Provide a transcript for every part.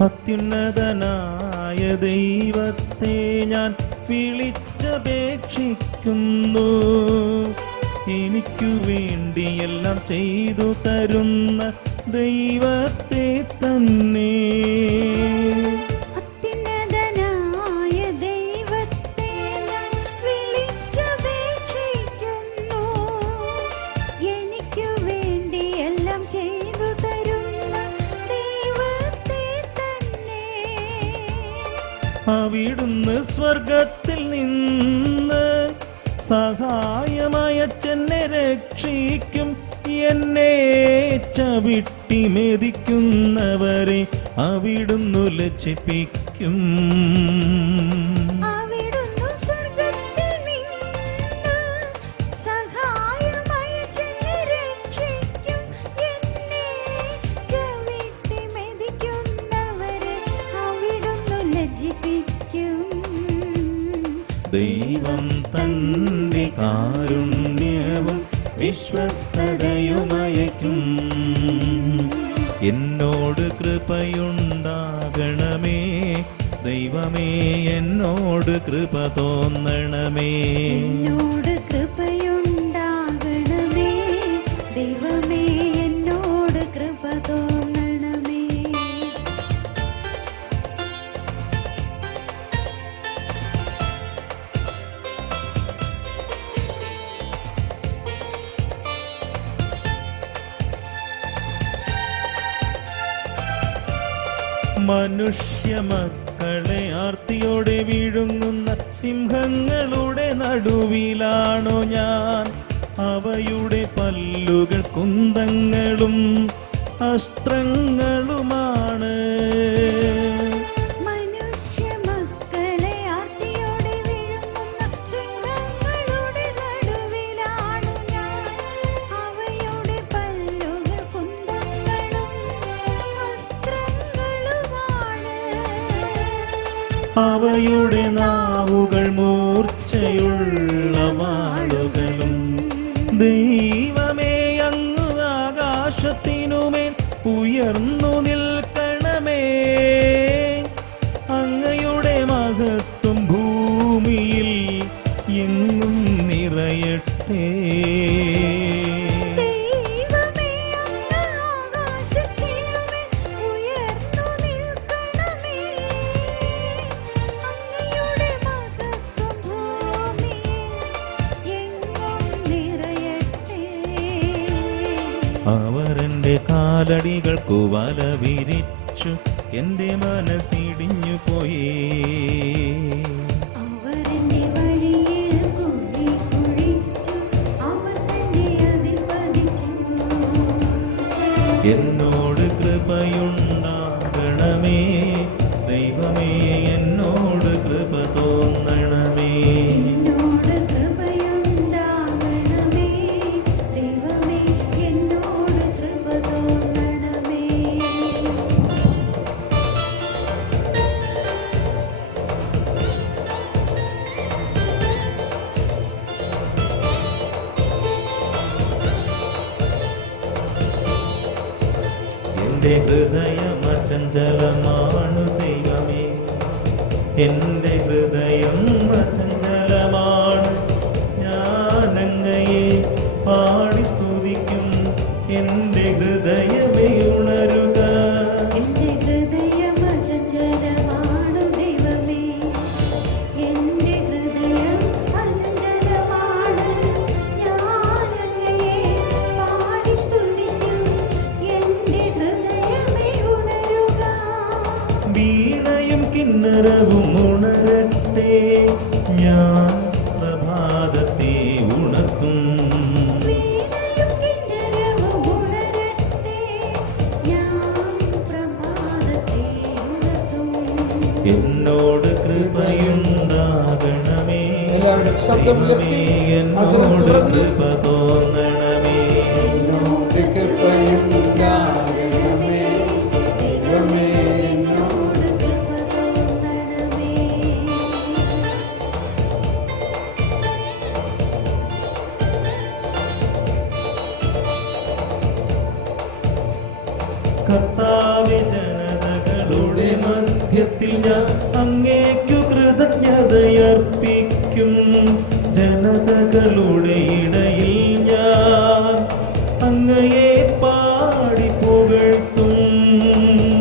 അത്യുന്നതനായ ദൈവത്തെ ഞാൻ വിളിച്ചപേക്ഷിക്കുന്നു. എനിക്കു വേണ്ടി എല്ലാം ചെയ്തു തരുന്ന ദൈവത്തെ തന്നെ. അത്യുന്നതനായ ദൈവത്തെ ഞാൻ വിളിച്ചപേക്ഷിക്കുന്നു. എനിക്കു വേണ്ടി എല്ലാം ചെയ്തു തരുന്ന ദൈവത്തെ തന്നെ. അവിടുന്ന് സ്വർഗത്തിൽ നിന്ന് സഹായമയച്ചെന്നെ രക്ഷിക്കും. എന്നെ ചവിട്ടി മെതിക്കുന്നവരെ അവിടുന്ന് ലജ്ജിപ്പിക്കും. അവിടുന്ന് സ്വർഗത്തിൽ നിന്ന് സഹായമയച്ചെന്നെ രക്ഷിക്കും. എന്നെ ചവിട്ടി മെതിക്കുന്നവരെ അവിടുന്ന് ലജ്ജിപ്പിക്കും. ദൈവം തന്റെ കാരുണ്യവും വിശ്വസ്തതയുമയക്കും. എന്നോട് കൃപയുണ്ടാകണമേ ദൈവമേ, എന്നോട് കൃപ തോന്നണമേ. എന്നോട് കൃപയുണ്ടാകണമേ ദൈവമേ, എന്നോട് കൃപ തോന്നണമേ. മനുഷ്യ മക്കളെ ആർത്തിയോടെ വിഴുങ്ങുന്ന സിംഹങ്ങളുടെ നടുവിലാണോ ഞാൻ? അവയുടെ പല്ലുകൾ കുന്തങ്ങളും അസ്ത്രങ്ങളുമാണ്. മനുഷ്യ മക്കളെ ആർത്തിയോടെ വിഴുങ്ങുന്ന സിംഹങ്ങളുടെ നടുവിലാണു ഞാൻ. അവയുടെ പല്ലുകൾ കുന്തങ്ങളും അസ്ത്രങ്ങളുമാണ്. അവയുടെ നാവുകൾ മൂർച്ചയുള്ള വാളുകളും. ദൈവമേ, അങ്ങ് ആകാശത്തിനുമേൽ ഉയർന്നു നിൽക്കണമേ. അങ്ങയുടെ മഹത്വം ഭൂമിയിൽ എങ്ങും നിറയട്ടെ. ദൈവമേ, അങ്ങ് ആകാശത്തിനുമേൽ ഉയർന്നു നിൽക്കണമേ. അങ്ങയുടെ മഹത്വം ഭൂമിയിൽ എങ്ങും നിറയട്ടെ. അവർ എൻ്റെ കാലടികൾക്കു വല വിരിച്ചു, എൻ്റെ മനസ്സിടിഞ്ഞു പോയേ. അവരെന്റെ വഴിയിൽ കുഴി കുഴിച്ചു, അവർ തന്നെ അതിൽ പതിച്ചു. എന്നോട് കൃപയുണ്ടാകണമേ ദൈവമേ, എന്നോട് കൃപ തോന്നണമേ. എന്നോട് കൃപയുണ്ടാകണമേ ദൈവമേ, എന്നോട് കൃപ തോന്നണമേ. എൻ്റെ ഹൃദയം അചഞ്ചലമാണു ദൈവമേ, എൻ്റെ ഹൃദയം അചഞ്ചലമാണ്. ഞാൻ അങ്ങയെ പാടി സ്തുതിക്കും. എൻ്റെ ഹൃദയമേ ഉണരുക. എന്റെ ഹൃദയം അചഞ്ചലമാണു ദൈവമേ, എന്റെ ഹൃദയം അചഞ്ചലമാണ്. ഞാൻ അങ്ങയെ പാടി സ്തുതിക്കും. എന്റെ ഹൃദയമേ ഉണരുക. വീണയും കിന്നരവും ഉണരട്ടെ, ഞാൻ പ്രഭാതത്തെ ഉണർത്തും. വീണയും കിന്നരവും ഉണരട്ടെ, ഞാൻ പ്രഭാതത്തെ ഉണർത്തും. എന്നോട് കൃപയുണ്ടാകണമേ എല്ലാവരും ശബ്ദമുയർത്തി എന്നോട് കൃപ തോന്നണമേ. എന്നോട് കൃപയുണ്ടാകണമേ ദൈവമേ, എന്നോട് കൃപ തോന്നണമേ. കർത്താവേ, ജനതകളുടെ ഹൃദയത്തിൽ ഞാൻ അങ്ങേക്കു കൃതജ്ഞതയർപ്പിക്കും. ജനതകളുടെ ഇടയിൽ ഞാൻ അങ്ങയെ പാടി പുകഴ്ത്തും.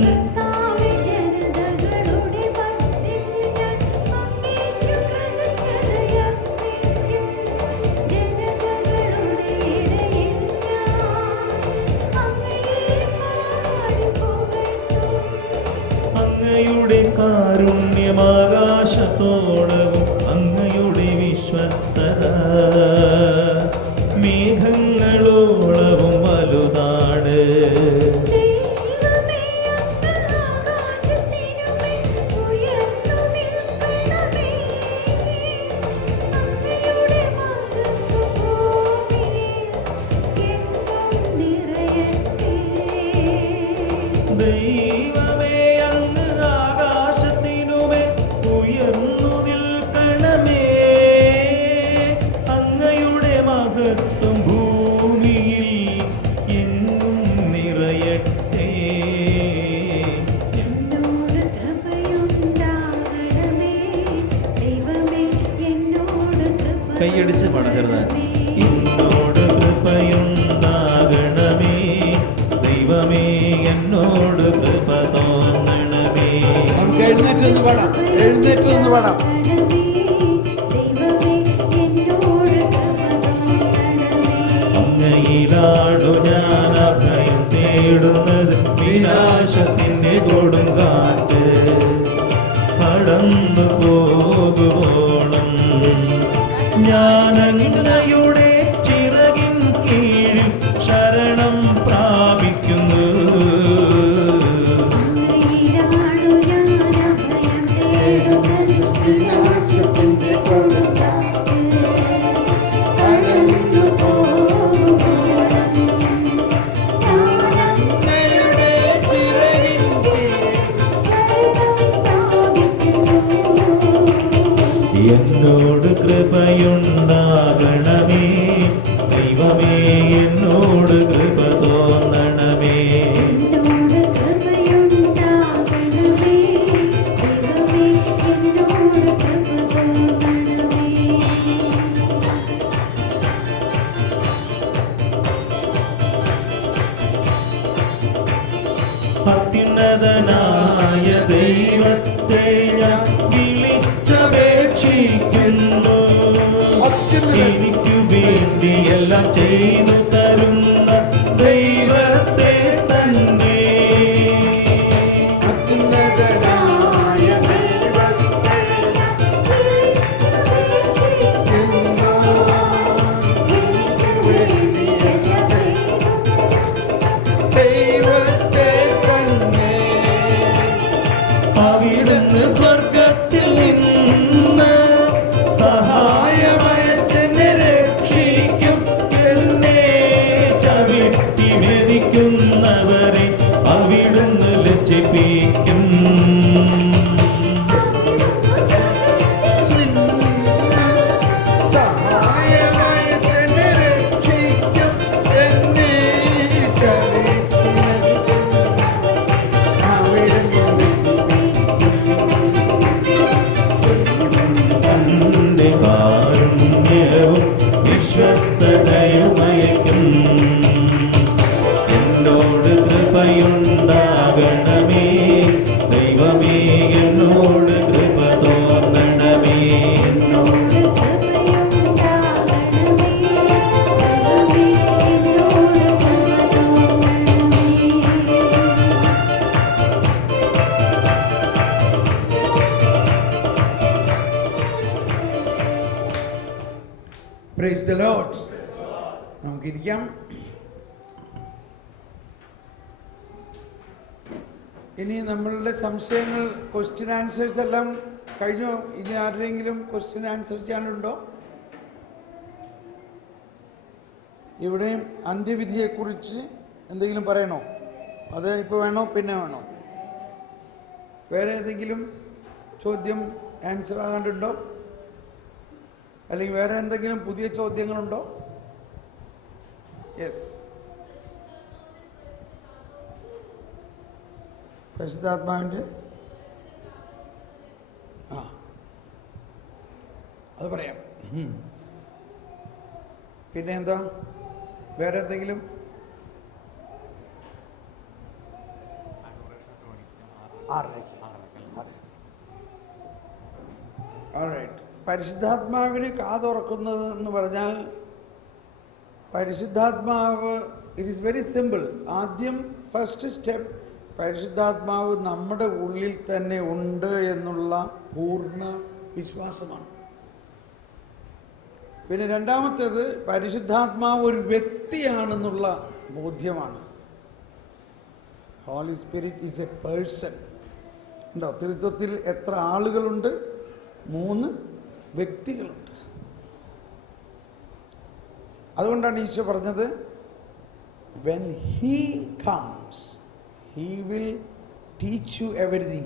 കർത്താവേ, ജനതകളുടെ മധ്യത്തിൽ ഞാൻ അങ്ങേക്കു കൃതജ്ഞതയർപ്പിക്കും. ജനതകളുടെ ഇടയിൽ ഞാൻ അങ്ങയെ പാടി പുകഴ്ത്തും. അങ്ങയുടെ കാരുണ്യമാകാശത്തോളവും അങ്ങയുടെ വിശ്വസ്തത മേഘങ്ങളോളവും വലുതാണ്. ദൈവമേ, അങ്ങ് ആകാശത്തിനുമേൽ ഉയർന്നു നിൽക്കണമേ. അങ്ങയുടെ മഹത്വം ഭൂമിയിൽ എങ്ങും നിറയട്ടെ. ദൈവമേ, അങ്ങ് ആകാശത്തിനുമേൽ ഉയർന്നു നിൽക്കണമേ. അങ്ങയുടെ മഹത്വം ഭൂമിയിൽ എങ്ങും നിറയട്ടെ. എന്നോട് കൃപയുണ്ടാകണമേ. ദൈവമേ, എന്നോട് കൈയടിച്ച് പാടരുത്. എന്നോട് കൃപയുണ്ടാകണമേ. ദൈവമേ, എന്നോട് കൃപ തോന്നണമേ. നമുക്ക് എഴുന്നേറ്റ് നിന്ന് പാടാം. എഴുന്നേറ്റ് നിന്ന് പാടാം. ദൈവമേ, എന്നോട് കൃപ തോന്നണമേ. അങ്ങയിലാണു ഞാൻ അഭയം തേടുന്നത്. വിനാശത്തിന്റെ കൊടുങ്കാറ്റ് കടന്നു പോകുവോളം ഞാൻ അങ്ങയുടെ ചിറകിൻ കീഴിൽ ശരണം പ്രാപിക്കുന്നു. അങ്ങയിലാണു ഞാൻ അഭയം തേടുന്നത്. വിനാശത്തിന്റെ കൊടുങ്കാറ്റ് കടന്നു പോകുവോളം ഞാൻ അങ്ങയുടെ ചിറകിൻ കീഴിൽ ശരണം പ്രാപിക്കുന്നു. എന്നോട് കൃപയുണ്ടാകണമേ. ദൈവമേ, എന്നോട് കൃപ തോന്നണമേ. എന്നോട് കൃപയുണ്ടാകണമേ. ദൈവമേ, എന്നോട് കൃപ തോന്നണമേ. അത്യുന്നതനായ ദൈവത്തെ ഞാൻ വിളിച്ചപേക്ഷിക്കുന്നു. എനിക്കു വേണ്ടി എല്ലാം ചെയ്തു തരുന്ന ദൈവത്തെ തന്നെ. അത്യുന്നതനായ ദൈവത്തെ ദൈവത്തെ തന്നെ അവിടുന്ന് സ്വർഗത്തിൽ നിന്ന് സഹായമയച്ചെന്നെ രക്ഷിക്കും. എന്നെ ചവിട്ടി മെതിക്കുന്നവരെ അവിടുന്ന് ലജ്ജിപ്പിക്കും. സഹായമായി എന്നെ രക്ഷിക്കും. എന്നെ ചവിട്ടി അവിടുന്ന് തന്റെ കാരുണ്യവും വിശ്വസ്തതയുമയക്കും. എന്നോട് കൃപയുണ്ടാകണമേ. ദൈവമേ, എന്നോട് കൃപ തോന്നണമേ. എന്നോട് കൃപയുണ്ടാകണമേ. ദൈവമേ, എന്നോട് കൃപ തോന്നണമേ. Praise the lord. നമുക്കിരിക്കാം. ഇനി നമ്മളുടെ സംശയങ്ങൾ, ക്വസ്റ്റ്യൻ ആൻസേഴ്സ് എല്ലാം കഴിഞ്ഞോ? ഇനി ആരുടെയെങ്കിലും ക്വസ്റ്റ്യൻ ആൻസർ ചെയ്യാനുണ്ടോ? ഇവിടെയും അന്ത്യവിധിയെക്കുറിച്ച് എന്തെങ്കിലും പറയണോ? അത് ഇപ്പോൾ വേണോ പിന്നെ വേണോ? വേറെ ഏതെങ്കിലും ചോദ്യം ആൻസർ ആകാണ്ടുണ്ടോ? അല്ലെങ്കിൽ വേറെ എന്തെങ്കിലും പുതിയ ചോദ്യങ്ങളുണ്ടോ? യെസ്. പരിശുദ്ധാത്മാവിൻ്റെ അത് പറയാം. പിന്നെ എന്താ വേറെ എന്തെങ്കിലും? പരിശുദ്ധാത്മാവിന് കാതുറക്കുന്നത് എന്ന് പറഞ്ഞാൽ പരിശുദ്ധാത്മാവ് ഇറ്റ് ഈസ് വെരി സിമ്പിൾ. ആദ്യം ഫസ്റ്റ് സ്റ്റെപ്പ് പരിശുദ്ധാത്മാവ് നമ്മുടെ ഉള്ളിൽ തന്നെ ഉണ്ട് എന്നുള്ള പൂർണ്ണ വിശ്വാസമാണ്. പിന്നെ രണ്ടാമത്തേത് പരിശുദ്ധാത്മാവ് ഒരു വ്യക്തിയാണെന്നുള്ള ബോധ്യമാണ്. Holy spirit is a person. ഉണ്ടോ? ത്രിത്വത്തിൽ എത്ര ആളുകളുണ്ട്? 3 വ്യക്തികളുണ്ട്. അതുകൊണ്ടാണ് ഈശോ പറഞ്ഞത് when he comes he will teach you everything,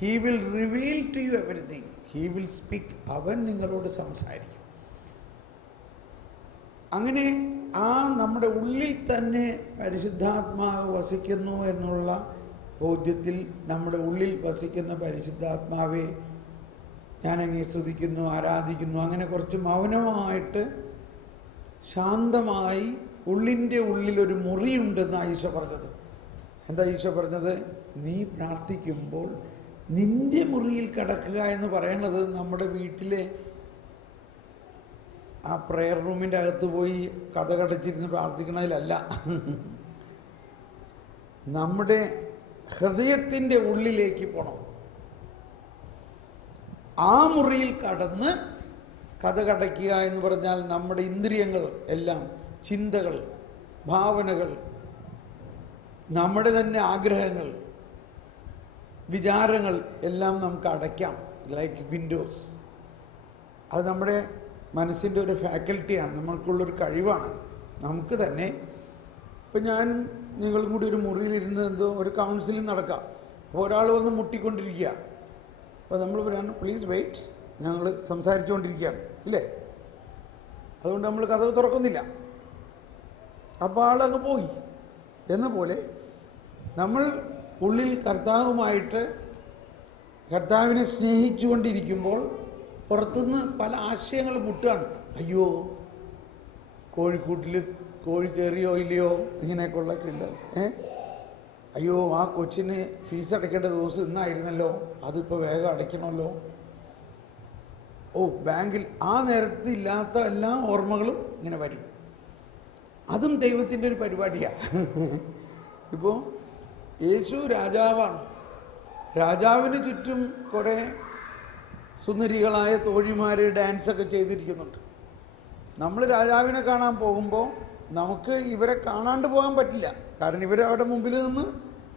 he will reveal to you everything, he will speak. അവൻ നിങ്ങളോട് സംസാരിക്കും. അങ്ങനെ ആ നമ്മുടെ ഉള്ളിൽ തന്നെ പരിശുദ്ധാത്മാവ് വസിക്കുന്നു എന്നുള്ള ബോധ്യത്തിൽ നമ്മുടെ ഉള്ളിൽ വസിക്കുന്ന പരിശുദ്ധാത്മാവെ ഞാൻ അങ്ങേ സ്തുതിക്കുന്നു, ആരാധിക്കുന്നു, അങ്ങനെ കുറച്ച് മൗനമായിട്ട് ശാന്തമായി ഉള്ളിൻ്റെ ഉള്ളിലൊരു മുറിയുണ്ടെന്നാണ് ഈശോ പറഞ്ഞത്. എന്താ ഈശോ പറഞ്ഞത്? നീ പ്രാർത്ഥിക്കുമ്പോൾ നിൻ്റെ മുറിയിൽ കിടക്കുക എന്ന് പറയുന്നത് നമ്മുടെ വീട്ടിലെ ആ പ്രെയർ റൂമിൻ്റെ അകത്ത് പോയി കഥ കടച്ചിരുന്ന് പ്രാർത്ഥിക്കണതിലല്ല. നമ്മുടെ ഹൃദയത്തിൻ്റെ ഉള്ളിലേക്ക് പോകണം. ആ മുറിയിൽ കടന്ന് കഥ കടയ്ക്കുക എന്ന് പറഞ്ഞാൽ നമ്മുടെ ഇന്ദ്രിയങ്ങൾ എല്ലാം, ചിന്തകൾ, ഭാവനകൾ, നമ്മുടെ തന്നെ ആഗ്രഹങ്ങൾ, വിചാരങ്ങൾ എല്ലാം നമുക്ക് അടയ്ക്കാം. Like Windows. അത് നമ്മുടെ മനസ്സിൻ്റെ ഒരു ഫാക്കൽറ്റിയാണ്, നമ്മൾക്കുള്ളൊരു കഴിവാണ്. നമുക്ക് തന്നെ ഇപ്പം ഞാൻ നിങ്ങളും കൂടി ഒരു മുറിയിലിരുന്ന് എന്തോ ഒരു കൗൺസിലിംഗ് നടക്കാം. അപ്പോൾ ഒരാൾ വന്ന് മുട്ടിക്കൊണ്ടിരിക്കുക. അപ്പോൾ നമ്മൾ പറയാണ് പ്ലീസ് വെയിറ്റ്, ഞങ്ങൾ സംസാരിച്ചുകൊണ്ടിരിക്കുകയാണ്, ഇല്ലേ? അതുകൊണ്ട് നമ്മൾ കഥ തുറക്കുന്നില്ല. അപ്പോൾ ആളങ്ങ് പോയി എന്ന പോലെ നമ്മൾ ഉള്ളിൽ കർത്താവുമായിട്ട് കർത്താവിനെ സ്നേഹിച്ചുകൊണ്ടിരിക്കുമ്പോൾ പുറത്തുനിന്ന് പല ആശയങ്ങളും മുട്ടുകയാണ്. അയ്യോ, കോഴിക്കൂട്ടിൽ കോഴി കയറിയോ ഇല്ലയോ, ഇങ്ങനെയൊക്കെയുള്ള ചിന്ത. അയ്യോ, ആ കൊച്ചിന് ഫീസ് അടയ്ക്കേണ്ട ദിവസം ഇന്നായിരുന്നല്ലോ, അതിപ്പോൾ വേഗം അടയ്ക്കണമല്ലോ. ഓ, ബാങ്കിൽ ആ നേരത്തെ ഇല്ലാത്ത എല്ലാ ഓർമ്മകളും ഇങ്ങനെ വരും. അതും ദൈവത്തിൻ്റെ ഒരു പരിപാടിയാണ്. ഇപ്പോൾ യേശു രാജാവാണ്. രാജാവിന് ചുറ്റും കുറേ സുന്ദരികളായ തോഴിമാർ ഡാൻസൊക്കെ ചെയ്തിരിക്കുന്നുണ്ട്. നമ്മൾ രാജാവിനെ കാണാൻ പോകുമ്പോൾ നമുക്ക് ഇവരെ കാണാണ്ട് പോകാൻ പറ്റില്ല. കാരണം ഇവരവിടെ മുമ്പിൽ നിന്ന്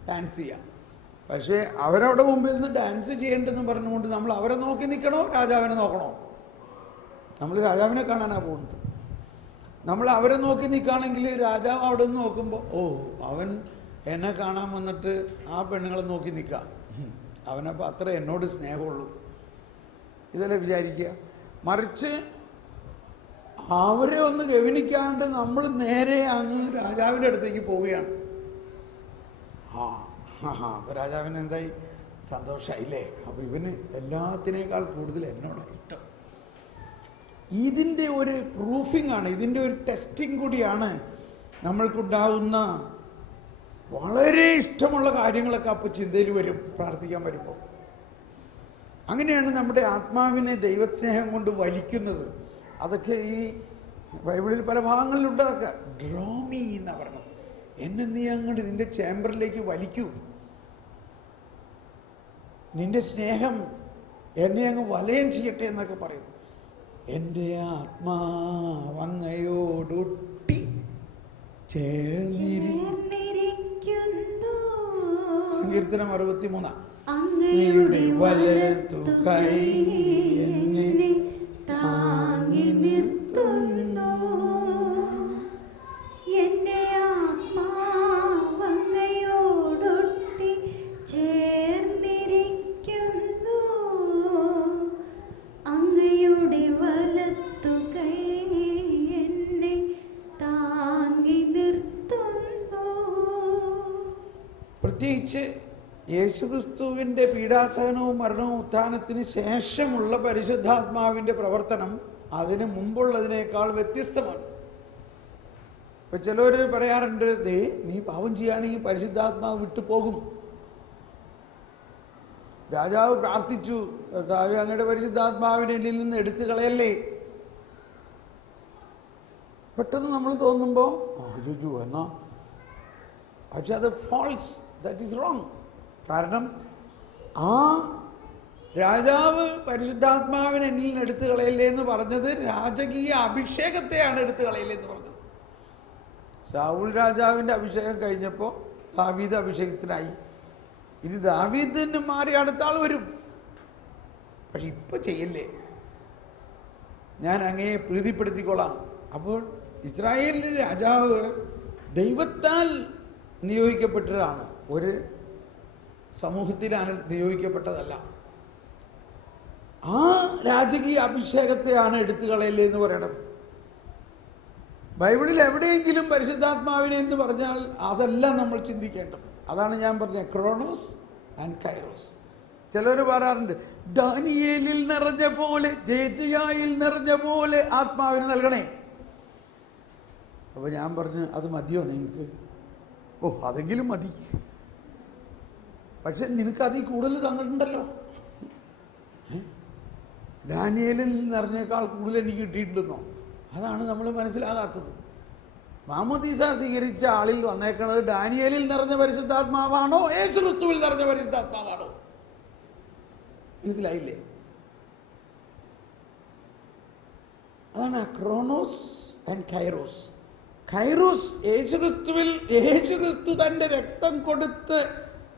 ഡാൻസ് ചെയ്യാം. പക്ഷേ അവരവിടെ മുമ്പിൽ നിന്ന് ഡാൻസ് ചെയ്യേണ്ടെന്ന് പറഞ്ഞുകൊണ്ട് നമ്മൾ അവരെ നോക്കി നിൽക്കണോ രാജാവിനെ നോക്കണോ? നമ്മൾ രാജാവിനെ കാണാനാണ് പോകുന്നത്. നമ്മൾ അവരെ നോക്കി നിൽക്കുകയാണെങ്കിൽ രാജാവ് അവിടെ നിന്ന് നോക്കുമ്പോൾ ഓ, അവൻ എന്നെ കാണാൻ വന്നിട്ട് ആ പെണ്ണുങ്ങളെ നോക്കി നിൽക്കാം, അവനപ്പോൾ അത്ര എന്നോട് സ്നേഹമുള്ളൂ, ഇതല്ലേ വിചാരിക്കുക. മറിച്ച് അവരെ ഒന്ന് ഗവനിക്കാണ്ട് നമ്മൾ നേരെ അങ്ങ് രാജാവിൻ്റെ അടുത്തേക്ക് പോവുകയാണ്. അപ്പോൾ രാജാവിന് എന്തായി? സന്തോഷമായില്ലേ? അപ്പോൾ ഇവന് എല്ലാത്തിനേക്കാൾ കൂടുതൽ എന്നോടാണ് ഇഷ്ടം. ഇതിൻ്റെ ഒരു പ്രൂഫിംഗ് ആണ്, ഇതിൻ്റെ ഒരു ടെസ്റ്റിംഗ് കൂടിയാണ് നമ്മൾക്കുണ്ടാവുന്ന വളരെ ഇഷ്ടമുള്ള കാര്യങ്ങളൊക്കെ അപ്പോൾ ചിന്തയിൽ വരും പ്രാർത്ഥിക്കാൻ വരുമ്പോൾ. അങ്ങനെയാണ് നമ്മുടെ ആത്മാവിനെ ദൈവസ്നേഹം കൊണ്ട് വലിക്കുന്നത്. അതൊക്കെ ഈ ബൈബിളിൽ പല ഭാഗങ്ങളിലുണ്ട്. അതൊക്കെ ഡ്രോമി എന്നാണ് പറഞ്ഞത്. എന്നെ നീ അങ്ങോട്ട് നിൻ്റെ ചേംബറിലേക്ക് വലിക്കൂ, നിൻ്റെ സ്നേഹം എന്നെ അങ്ങ് വലയം ചെയ്യട്ടെ എന്നൊക്കെ പറയുന്നു. എൻ്റെ ആത്മാവങ്ങയോടൊട്ടി ചേർന്നിരിക്കുന്നു. സങ്കീർത്തനം 63. അങ്ങയുടെ വലത്തു കൈ എന്നെ താങ്ങി നിർത്തുന്നു. എൻ്റെ ആത്മാവങ്ങയോടൊട്ടി ചേർന്നിരിക്കുന്നു. അങ്ങയുടെ വലത്തു കൈ എന്നെ താങ്ങി നിർത്തുന്നു. പ്രത്യേകിച്ച് യേശുക്രിസ്തുവിൻ്റെ പീഡാസഹനവും മരണവും ഉത്ഥാനത്തിന് ശേഷമുള്ള പരിശുദ്ധാത്മാവിൻ്റെ പ്രവർത്തനം അതിന് മുമ്പുള്ളതിനേക്കാൾ വ്യത്യസ്തമാണ്. ഇപ്പം ചിലർ പറയാറുണ്ട്, നീ പാപം ചെയ്യുകയാണെങ്കിൽ പരിശുദ്ധാത്മാവ് വിട്ടുപോകും. രാജാവ് പ്രാർത്ഥിച്ചു, കർത്താവേ അങ്ങയുടെ പരിശുദ്ധാത്മാവിനെ എന്നിൽ നിന്ന് എടുത്തു കളയല്ലേ. പെട്ടെന്ന് നമ്മൾ തോന്നുമ്പോൾ എന്നാ, പക്ഷെ അത് ഫാൾസ്, ദാറ്റ് ഈസ് റോങ്. കാരണം ആ രാജാവ് പരിശുദ്ധാത്മാവിനെ എന്നിൽ നിന്ന് എടുത്തു കളയല്ലേ എന്ന് പറഞ്ഞത് രാജകീയ അഭിഷേകത്തെയാണ് എടുത്തു കളയല്ലേ എന്ന് പറഞ്ഞത്. ശൗൽ രാജാവിൻ്റെ അഭിഷേകം കഴിഞ്ഞപ്പോൾ ദാവീദ് അഭിഷേകത്തിനായി. ഇനി ദാവീദിന് മാറി അടുത്ത ആൾ വരും. പക്ഷെ ഇപ്പം ചെയ്യല്ലേ, ഞാൻ അങ്ങയെ പ്രീതിപ്പെടുത്തിക്കൊള്ളാം. അപ്പോൾ ഇസ്രായേലിലെ രാജാവ് ദൈവത്താൽ നിയോഗിക്കപ്പെട്ടതാണ്, ഒരു സമൂഹത്തിലാണ് നിയോഗിക്കപ്പെട്ടതല്ല. ആ രാജകീയ അഭിഷേകത്തെയാണ് എടുത്തു കളയല്ലേ എന്ന് പറയണത്. ബൈബിളിൽ എവിടെയെങ്കിലും പരിശുദ്ധാത്മാവിനെ എന്ന് പറഞ്ഞാൽ അതല്ല നമ്മൾ ചിന്തിക്കേണ്ടത്. അതാണ് ഞാൻ പറഞ്ഞത്, ക്രോണോസ് ആൻഡ് കൈറോസ്. ചിലർ പറയാറുണ്ട്, ദാനിയേലിൽ നിറഞ്ഞ പോലെ, ജേജയായിൽ നിറഞ്ഞ പോലെ ആത്മാവിന് നൽകണേ. അപ്പോൾ ഞാൻ പറഞ്ഞു, അത് മതിയോ നിങ്ങൾക്ക്? അതെങ്കിലും മതി. പക്ഷെ നിനക്ക് അതിൽ കൂടുതൽ തന്നിട്ടുണ്ടല്ലോ. ദാനിയേലിൽ നിറഞ്ഞേക്കാൾ കൂടുതൽ എനിക്ക് കിട്ടിയിട്ടുണ്ടെന്നോ? അതാണ് നമ്മൾ മനസ്സിലാകാത്തത്. മാമോദീസ സ്വീകരിച്ച ആളിൽ വന്നേക്കണത് ദാനിയേലിൽ നിറഞ്ഞ പരിശുദ്ധാത്മാവാണോ യേശുക്രിസ്തുവിൽ നിറഞ്ഞ പരിശുദ്ധാത്മാവാണോ? മനസ്സിലായില്ലേ? അതാണ് ക്രോണോസ് ആൻഡ് കൈറോസ്. കൈറോസ് യേശുക്രിസ്തുവിൽ, യേശുക്രിസ്തു തൻ്റെ രക്തം കൊടുത്ത്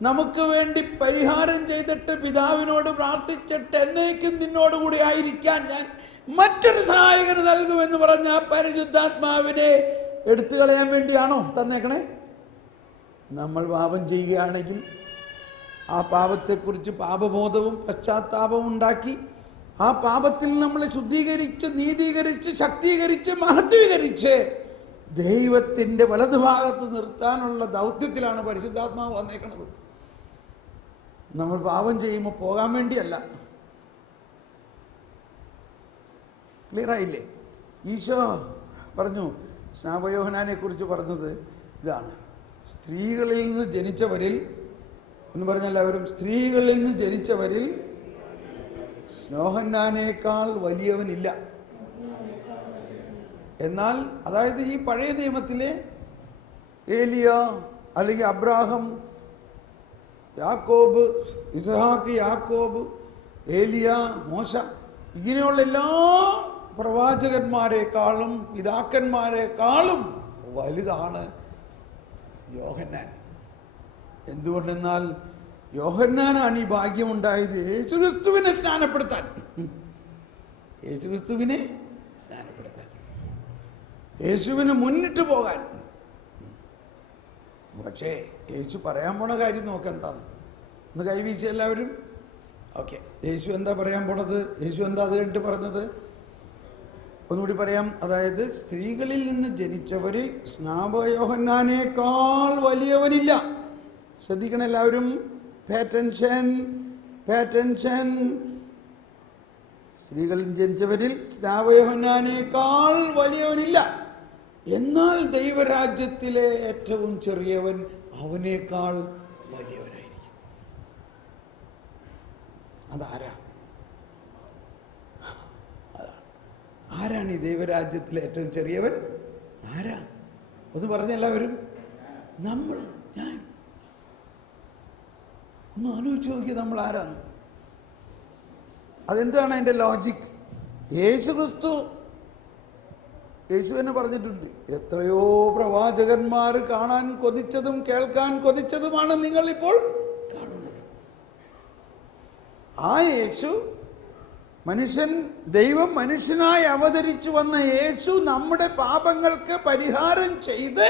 നമുക്ക് വേണ്ടി പരിഹാരം ചെയ്തിട്ട് പിതാവിനോട് പ്രാർത്ഥിച്ചിട്ട് എന്നേക്കും നിന്നോടുകൂടി ആയിരിക്കാൻ ഞാൻ മറ്റൊരു സഹായകന് നൽകുമെന്ന് പറഞ്ഞ പരിശുദ്ധാത്മാവിനെ എടുത്തു കളയാൻ വേണ്ടിയാണോ തന്നേക്കണേ? നമ്മൾ പാപം ചെയ്യുകയാണെങ്കിൽ ആ പാപത്തെക്കുറിച്ച് പാപബോധവും പശ്ചാത്താപവും ഉണ്ടാക്കി ആ പാപത്തിൽ നമ്മളെ ശുദ്ധീകരിച്ച്, നീതീകരിച്ച്, ശക്തീകരിച്ച്, മഹത്വീകരിച്ച് ദൈവത്തിൻ്റെ വലതുഭാഗത്ത് നിർത്താനുള്ള ദൗത്യത്തിലാണ് പരിശുദ്ധാത്മാവ് വന്നേക്കുന്നത്. നമ്മൾ പാപം ചെയ്യുമ്പോൾ പോകാൻ വേണ്ടിയല്ല. ക്ലിയറായില്ലേ? ഈശോ പറഞ്ഞു, സ്നാപയോഹന്നാനെ കുറിച്ച് പറഞ്ഞത് ഇതാണ്, സ്ത്രീകളിൽ നിന്ന് ജനിച്ചവരിൽ എന്ന് പറഞ്ഞാൽ എല്ലാവരും, സ്ത്രീകളിൽ നിന്ന് ജനിച്ചവരിൽ യോഹന്നാനേക്കാൾ വലിയവനില്ല. എന്നാൽ അതായത് ഈ പഴയ നിയമത്തിലെ ഏലിയ അല്ലെങ്കിൽ അബ്രാഹം, യാക്കോബ്, ഇസ്ഹാക്ക്, യാക്കോബ്, ഏലിയ, മോശ, ഇങ്ങനെയുള്ള എല്ലാ പ്രവാചകന്മാരെക്കാളും പിതാക്കന്മാരെക്കാളും വലുതാണ് യോഹന്നാൻ. എന്തുകൊണ്ടെന്നാൽ യോഹന്നാനാണ് ഈ ഭാഗ്യമുണ്ടായത് യേശുക്രിസ്തുവിനെ സ്നാനപ്പെടുത്താൻ. യേശുക്രിസ്തുവിനെ സ്നാനപ്പെടുത്താൻ, യേശുവിന് മുന്നിട്ട് പോകാൻ. പക്ഷേ യേശു പറയാൻ പോണ കാര്യം നോക്കെന്താണ്? ഒന്ന് കൈവീശി എല്ലാവരും. ഓക്കെ, യേശു എന്താ പറയാൻ പോണത്? യേശു എന്താ അത് കഴിഞ്ഞിട്ട് പറഞ്ഞത്? ഒന്നുകൂടി പറയാം. അതായത് സ്ത്രീകളിൽ നിന്ന് ജനിച്ചവരിൽ സ്നാപകയോഹന്നാനേക്കാൾ വലിയവനില്ല. ശ്രദ്ധിക്കണം എല്ലാവരും, പേ അറ്റൻഷൻ, പേ അറ്റൻഷൻ. സ്ത്രീകളിൽ ജനിച്ചവരിൽ സ്നാപകയോഹന്നാനേക്കാൾ വലിയവനില്ല. എന്നാൽ ദൈവരാജ്യത്തിലെ ഏറ്റവും ചെറിയവൻ അവനേക്കാൾ വലിയവനായിരിക്കും. അതാരാ? ആരാണ് ഈ ദൈവരാജ്യത്തിലെ ഏറ്റവും ചെറിയവൻ? ആരാ? ഒന്ന് പറഞ്ഞെല്ലാവരും. നമ്മൾ, ഞാൻ. ഒന്ന് ആലോചിച്ച് നോക്കി, നമ്മൾ ആരാണ്? അതെന്താണ് അതിൻ്റെ ലോജിക്? യേശുക്രിസ്തു, യേശു തന്നെ പറഞ്ഞിട്ടുണ്ട്, എത്രയോ പ്രവാചകന്മാർ കാണാൻ കൊതിച്ചതും കേൾക്കാൻ കൊതിച്ചതുമാണ് നിങ്ങളിപ്പോൾ കാണുന്നത്. ആ യേശു, മനുഷ്യൻ, ദൈവം മനുഷ്യനായി അവതരിച്ചു വന്ന യേശു നമ്മുടെ പാപങ്ങൾക്ക് പരിഹാരം ചെയ്ത്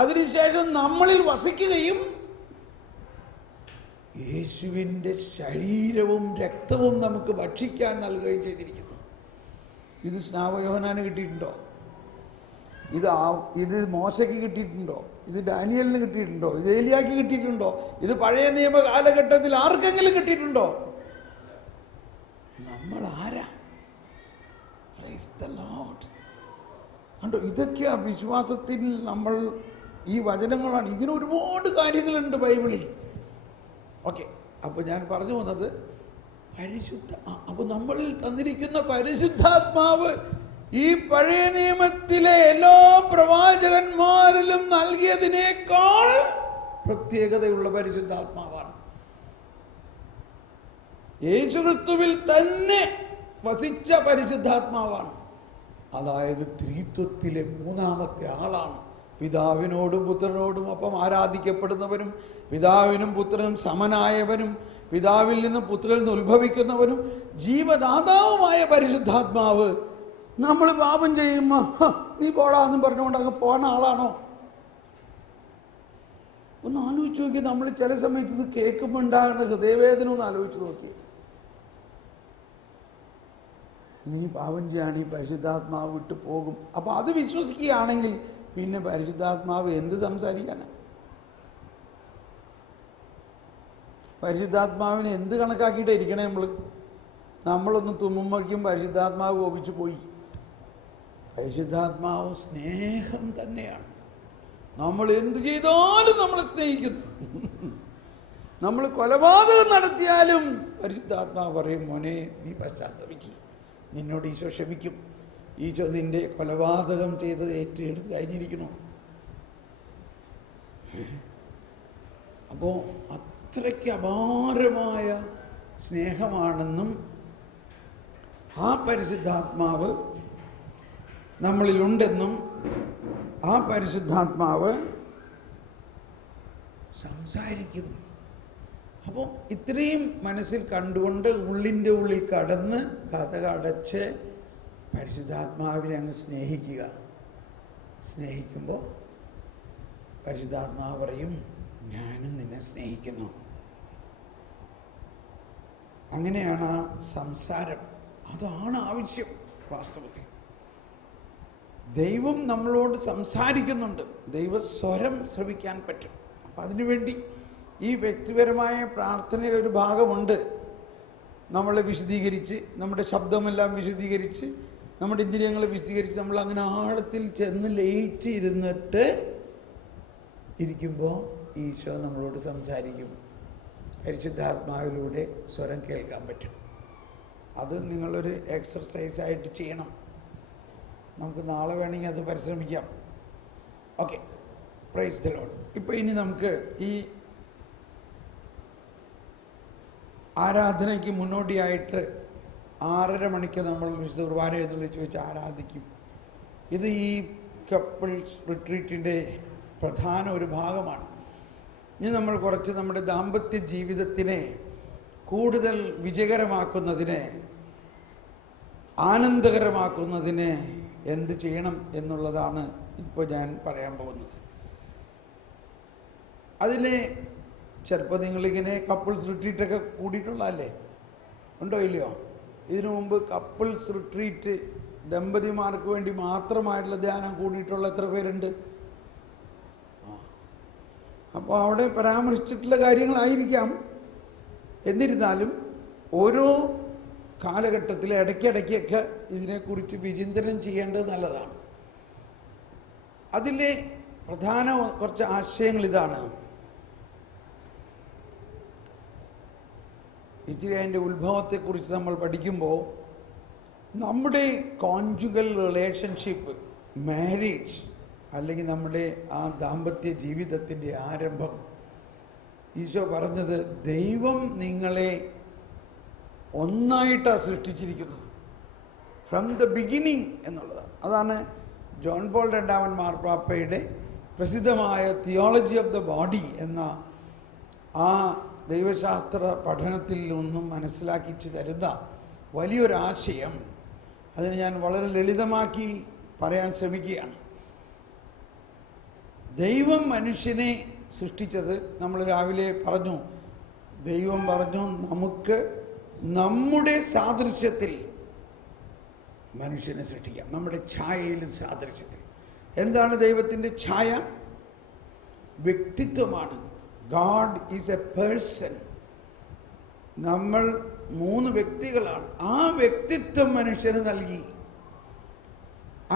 അതിനുശേഷം നമ്മളിൽ വസിക്കുകയും യേശുവിൻ്റെ ശരീരവും രക്തവും നമുക്ക് ഭക്ഷിക്കാൻ നൽകുകയും ചെയ്തിരിക്കുന്നു. ഇത് സ്നാപകയോഹന്നാന് കിട്ടിയിട്ടുണ്ടോ? ഇത് മോശയ്ക്ക് കിട്ടിയിട്ടുണ്ടോ? ഇത് ഡാനിയലിന് കിട്ടിയിട്ടുണ്ടോ? ഇത് ഏലിയാക്ക് കിട്ടിയിട്ടുണ്ടോ? ഇത് പഴയ നിയമ കാലഘട്ടത്തിൽ ആർക്കെങ്കിലും കിട്ടിയിട്ടുണ്ടോ? നമ്മൾ ആരാ? Praise the Lord. കണ്ടോ, ഇതൊക്കെയാ വിശ്വാസത്തിൽ നമ്മൾ ഈ വചനങ്ങളാണ്. ഇങ്ങനെ ഒരുപാട് കാര്യങ്ങളുണ്ട് ബൈബിളിൽ. ഓക്കെ, അപ്പോൾ ഞാൻ പറഞ്ഞു വന്നത് അപ്പോൾ നമ്മളിൽ തന്നിരിക്കുന്ന പരിശുദ്ധാത്മാവ് ഈ പഴയ നിയമത്തിലെ എല്ലാ പ്രവാചകന്മാരിലും നൽകിയതിനേക്കാൾ പ്രത്യേകതയുള്ള പരിശുദ്ധാത്മാവാണ്. യേശുക്രിസ്തുവിൽ തന്നെ വസിച്ച പരിശുദ്ധാത്മാവാണ്. അതായത് ത്രിത്വത്തിലെ മൂന്നാമത്തെ ആളാണ്. പിതാവിനോടും പുത്രനോടും ഒപ്പം ആരാധിക്കപ്പെടുന്നവനും പിതാവിനും പുത്രനും സമനായവനും പിതാവിൽ നിന്നും പുത്രനിൽ നിന്ന് ഉത്ഭവിക്കുന്നവനും ജീവദാതാവുമായ പരിശുദ്ധാത്മാവ് നമ്മൾ പാപം ചെയ്യുമ്പോൾ നീ പോടാന്നും പറഞ്ഞുകൊണ്ട് അങ്ങ് പോണ ആളാണോ? ഒന്ന് ആലോചിച്ച് നോക്കി. നമ്മൾ ചില സമയത്ത് ഇത് കേൾക്കുമ്പോൾ ഉണ്ടാകേണ്ട ഹൃദയവേദന ഒന്ന് ആലോചിച്ച് നോക്കി. നീ പാപം ചെയ്യുകയാണ്, ഈ പരിശുദ്ധാത്മാവ് വിട്ടു പോകും. അപ്പോൾ അത് വിശ്വസിക്കുകയാണെങ്കിൽ പിന്നെ പരിശുദ്ധാത്മാവ് എന്ത് സംസാരിക്കാനാണ്? പരിശുദ്ധാത്മാവിനെ എന്ത് കണക്കാക്കിയിട്ടാണ് ഇരിക്കണേ? നമ്മളൊന്ന് തുമ്മുമ്പോഴേക്കും പരിശുദ്ധാത്മാവ് കോപിച്ചു പോയി. പരിശുദ്ധാത്മാവ് സ്നേഹം തന്നെയാണ്. നമ്മൾ എന്ത് ചെയ്താലും നമ്മളെ സ്നേഹിക്കുന്നു. നമ്മൾ കൊലപാതകം നടത്തിയാലും പരിശുദ്ധാത്മാവ് പറയും, മോനെ നീ പശ്ചാത്തപിക്കുക, നിന്നോട് ഈശോ ക്ഷമിക്കും, ഈശോ നിന്റെ കൊലപാതകം ചെയ്തത് ഏറ്റെടുത്ത് കഴിഞ്ഞിരിക്കണോ? അപ്പോൾ അത്രയ്ക്ക് അപാരമായ സ്നേഹമാണെന്നും ആ പരിശുദ്ധാത്മാവ് നമ്മളിലുണ്ടെന്നും ആ പരിശുദ്ധാത്മാവ് സംസാരിക്കും. അപ്പോൾ ഇത്രയും മനസ്സിൽ കണ്ടുകൊണ്ട് ഉള്ളിൻ്റെ ഉള്ളിൽ കടന്ന് കഥകടച്ച് പരിശുദ്ധാത്മാവിനെ അങ്ങ് സ്നേഹിക്കുക. സ്നേഹിക്കുമ്പോൾ പരിശുദ്ധാത്മാവ് പറയും, ഞാനും നിന്നെ സ്നേഹിക്കുന്നു. അങ്ങനെയാണ് ആ സംസാരം. അതാണ് ആവശ്യം. വാസ്തവത്തിൽ ദൈവം നമ്മളോട് സംസാരിക്കുന്നുണ്ട്. ദൈവസ്വരം ശ്രവിക്കാൻ പറ്റും. അപ്പം അതിനുവേണ്ടി ഈ വ്യക്തിപരമായ പ്രാർത്ഥനയിൽ ഒരു ഭാഗമുണ്ട്. നമ്മളെ വിശദീകരിച്ച്, നമ്മുടെ ശബ്ദമെല്ലാം വിശദീകരിച്ച്, നമ്മുടെ ഇന്ദ്രിയങ്ങളെ വിശദീകരിച്ച് നമ്മൾ അങ്ങനെ ആഴത്തിൽ ചെന്ന് ലയിച്ച് ഇരുന്നിട്ട് ഇരിക്കുമ്പോൾ ഈശോ നമ്മളോട് സംസാരിക്കും. പരിശുദ്ധാത്മാവിലൂടെ സ്വരം കേൾക്കാൻ പറ്റും. അത് നിങ്ങളൊരു എക്സർസൈസായിട്ട് ചെയ്യണം. നമുക്ക് നാളെ വേണമെങ്കിൽ അത് പരിശ്രമിക്കാം. Okay, praise the lord. ഇപ്പോൾ ഇനി നമുക്ക് ഈ ആരാധനയ്ക്ക് മുന്നോടിയായിട്ട് 6:30 മണിക്ക് നമ്മൾ വിശുദ്ധ കുർബാന എഴുന്നള്ളിച്ച് വെച്ച് ആരാധിക്കും. ഇത് ഈ കപ്പിൾസ് റിട്രീറ്റിൻ്റെ പ്രധാന ഒരു ഭാഗമാണ്. ഇനി നമ്മൾ കുറച്ച് നമ്മുടെ ദാമ്പത്യ ജീവിതത്തിനെ കൂടുതൽ വിജയകരമാക്കുന്നതിന്, ആനന്ദകരമാക്കുന്നതിന് എന്ത് ചെയ്യണം എന്നുള്ളതാണ് ഇപ്പോൾ ഞാൻ പറയാൻ പോകുന്നത്. അതിന് ചിലപ്പോൾ നിങ്ങളിങ്ങനെ കപ്പിൾസ് റിട്രീറ്റൊക്കെ കൂടിയിട്ടുള്ളതല്ലേ? ഉണ്ടോ ഇല്ലയോ? ഇതിനു മുമ്പ് കപ്പിൾസ് റിട്രീറ്റ് ദമ്പതിമാർക്ക് വേണ്ടി മാത്രമായിട്ടുള്ള ധ്യാനം കൂടിയിട്ടുള്ള എത്ര പേരുണ്ട്? അപ്പോൾ അവിടെ പരാമർശിച്ചിട്ടുള്ള കാര്യങ്ങളായിരിക്കാം. എന്നിരുന്നാലും ഓരോ കാലഘട്ടത്തിൽ ഇടയ്ക്കിടയ്ക്കൊക്കെ ഇതിനെക്കുറിച്ച് വിചിന്തനം ചെയ്യേണ്ടത് നല്ലതാണ്. അതിലെ പ്രധാന കുറച്ച് ആശയങ്ങൾ ഇതാണ്. ഇച്ചിരി അതിൻ്റെ ഉത്ഭവത്തെക്കുറിച്ച് നമ്മൾ പഠിക്കുമ്പോൾ നമ്മുടെ കോൺജുഗൽ റിലേഷൻഷിപ്പ്, മാരേജ് അല്ലെങ്കിൽ നമ്മുടെ ആ ദാമ്പത്യ ജീവിതത്തിൻ്റെ ആരംഭം, ഈശോ പറഞ്ഞത് ദൈവം നിങ്ങളെ ഒന്നായിട്ടാണ് സൃഷ്ടിച്ചിരിക്കുന്നത്, ഫ്രം ദ ബിഗിനിങ് എന്നുള്ളതാണ്. അതാണ് ജോൺ പോൾ രണ്ടാമൻ മാർപ്പാപ്പയുടെ പ്രസിദ്ധമായ തിയോളജി ഓഫ് ദ ബോഡി എന്ന ആ ദൈവശാസ്ത്ര പഠനത്തിൽ നിന്നും മനസ്സിലാക്കിച്ച് തരുന്ന വലിയൊരാശയം. അതിന് ഞാൻ വളരെ ലളിതമാക്കി പറയാൻ ശ്രമിക്കുകയാണ്. ദൈവം മനുഷ്യനെ സൃഷ്ടിച്ചത് നമ്മൾ രാവിലെ പറഞ്ഞു. ദൈവം പറഞ്ഞു നമുക്ക് നമ്മുടെ സാദൃശ്യത്തിൽ മനുഷ്യനെ സൃഷ്ടിക്കാം, നമ്മുടെ ഛായയിലും സാദൃശ്യത്തിൽ. എന്താണ് ദൈവത്തിൻ്റെ ഛായ? വ്യക്തിത്വമാണ്. God is a person. നമ്മൾ 3 വ്യക്തികളാണ്. ആ വ്യക്തിത്വം മനുഷ്യന് നൽകി.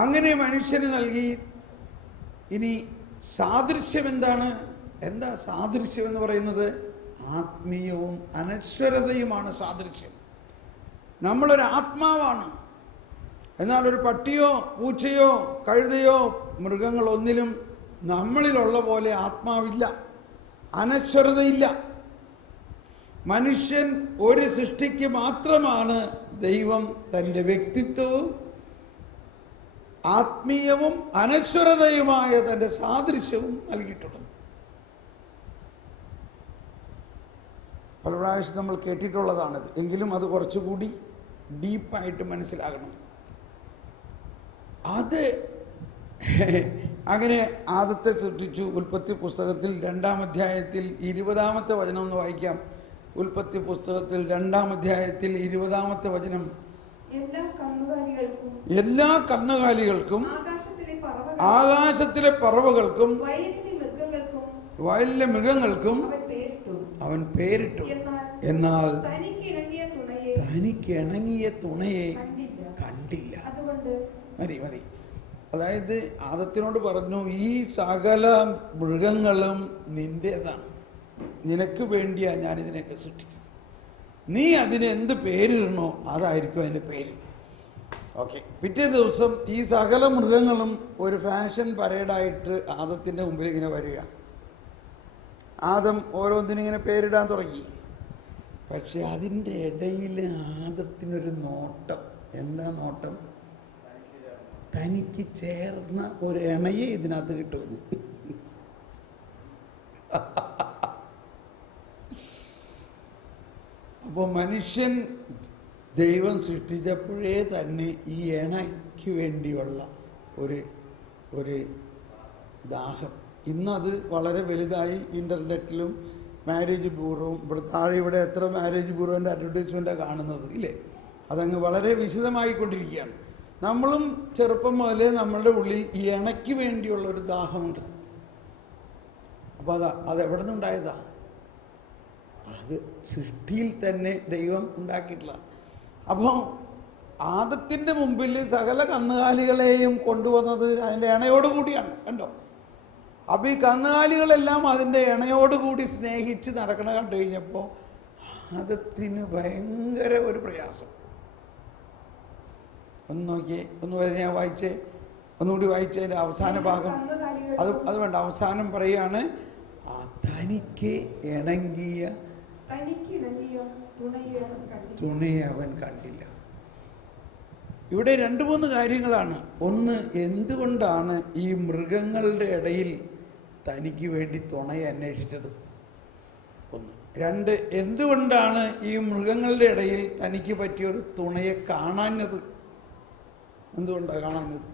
അങ്ങനെ മനുഷ്യന് നൽകി. ഇനി സാദൃശ്യം എന്താണ്? എന്താ സാദൃശ്യം എന്ന് പറയുന്നത്? ആത്മീയവും അനശ്വരതയുമാണ് സാദൃശ്യം. നമ്മളൊരു ആത്മാവാണ്. എന്നാൽ ഒരു പട്ടിയോ പൂച്ചയോ കഴുതയോ മൃഗങ്ങളൊന്നിലും നമ്മളിലുള്ള പോലെ ആത്മാവില്ല, അനശ്വരതയില്ല. മനുഷ്യൻ ഒരു സൃഷ്ടിക്ക് മാത്രമാണ് ദൈവം തൻ്റെ വ്യക്തിത്വവും ആത്മീയവും അനശ്വരതയുമായ തൻ്റെ സാദൃശ്യവും നൽകിയിട്ടുള്ളത്. പല പ്രാവശ്യം നമ്മൾ കേട്ടിട്ടുള്ളതാണിത്. എങ്കിലും അത് കുറച്ചുകൂടി ഡീപ്പായിട്ട് മനസ്സിലാകണം. അത് അങ്ങനെ ആദത്തെ സൃഷ്ടിച്ചു. ഉൽപ്പത്തി പുസ്തകത്തിൽ 2-ാം അധ്യായത്തിൽ 20-ാമത്തെ വചനം ഒന്ന് വായിക്കാം. ഉൽപ്പത്തി പുസ്തകത്തിൽ 2-ാം അധ്യായത്തിൽ 20-ാമത്തെ വചനം. എല്ലാ കന്നുകാലികൾക്കും ആകാശത്തിലെ പറവകൾക്കും വയലിലെ മൃഗങ്ങൾക്കും അവൻ പേരിട്ടു. എന്നാൽ തനിക്ക് ഇണങ്ങിയ തുണയെ കണ്ടില്ല. മതി. അതായത് ആദത്തിനോട് പറഞ്ഞു, ഈ സകല മൃഗങ്ങളും നിന്റേതാണ്, നിനക്ക് വേണ്ടിയാ ഞാൻ ഇതിനെയൊക്കെ സൃഷ്ടിച്ചത്. നീ അതിന് എന്ത് പേരിടണോ അതായിരിക്കും അതിൻ്റെ പേര്. ഓക്കെ. പിറ്റേ ദിവസം ഈ സകല മൃഗങ്ങളും ഒരു ഫാഷൻ പരേഡായിട്ട് ആദത്തിൻ്റെ മുമ്പിൽ ഇങ്ങനെ വരിക. ആദം ഓരോന്നിനിങ്ങനെ പേരിടാൻ തുടങ്ങി. പക്ഷെ അതിൻ്റെ ഇടയിൽ ആദത്തിനൊരു നോട്ടം. എന്താ നോട്ടം? തനിക്ക് ചേർന്ന ഒരു ഇണയെ ഇതിനകത്ത് കിട്ടുമെന്ന്. അപ്പോൾ മനുഷ്യൻ ദൈവം സൃഷ്ടിച്ചപ്പോഴേ തന്നെ ഈ ഇണയ്ക്ക് വേണ്ടിയുള്ള ഒരു ദാഹം. ഇന്നത് വളരെ വലുതായി. ഇൻ്റർനെറ്റിലും മാരേജ് ബ്യൂറോവും ഇവിടെ എത്ര മാരേജ് ബ്യൂറോൻ്റെ അഡ്വർടൈസ്മെൻറ്റാണ് കാണുന്നത് ഇല്ലേ? അതങ്ങ് വളരെ വിശദമായിക്കൊണ്ടിരിക്കുകയാണ്. നമ്മളും ചെറുപ്പം മുതലേ നമ്മളുടെ ഉള്ളിൽ ഈ ഇണയ്ക്ക് വേണ്ടിയുള്ളൊരു ദാഹമുണ്ട്. അപ്പോൾ അതെവിടെ നിന്നുണ്ടായതാ? അത് സൃഷ്ടിയിൽ തന്നെ ദൈവം ഉണ്ടാക്കിയിട്ടില്ല. അപ്പോൾ ആദത്തിൻ്റെ മുമ്പിൽ സകല കന്നുകാലികളെയും കൊണ്ടുവന്നത് അതിൻ്റെ ഇണയോടുകൂടിയാണ്. കണ്ടോ? അപ്പോൾ ഈ കന്നുകാലികളെല്ലാം അതിൻ്റെ ഇണയോടുകൂടി സ്നേഹിച്ച് നടക്കണ കണ്ടു കഴിഞ്ഞപ്പോൾ ആദത്തിന് ഭയങ്കര ഒരു പ്രയാസം. ഒന്ന് നോക്കിയേ, ഞാൻ വായിച്ചേ, ഒന്നുകൂടി വായിച്ചതിൻ്റെ അവസാന ഭാഗം. അത് വേണ്ട, അവസാനം പറയാണ് തനിക്ക് ഇണങ്ങിയ തുണയെ അവൻ കണ്ടില്ല. ഇവിടെ 2-3 കാര്യങ്ങളാണ്. ഒന്ന്, എന്തുകൊണ്ടാണ് ഈ മൃഗങ്ങളുടെ ഇടയിൽ തനിക്ക് വേണ്ടി തുണയെ അന്വേഷിച്ചത്? ഒന്ന്. 2, എന്തുകൊണ്ടാണ് ഈ മൃഗങ്ങളുടെ ഇടയിൽ തനിക്ക് പറ്റിയൊരു തുണയെ കാണാഞ്ഞത്? എന്തുകൊണ്ടാണ് കാണാഞ്ഞത്?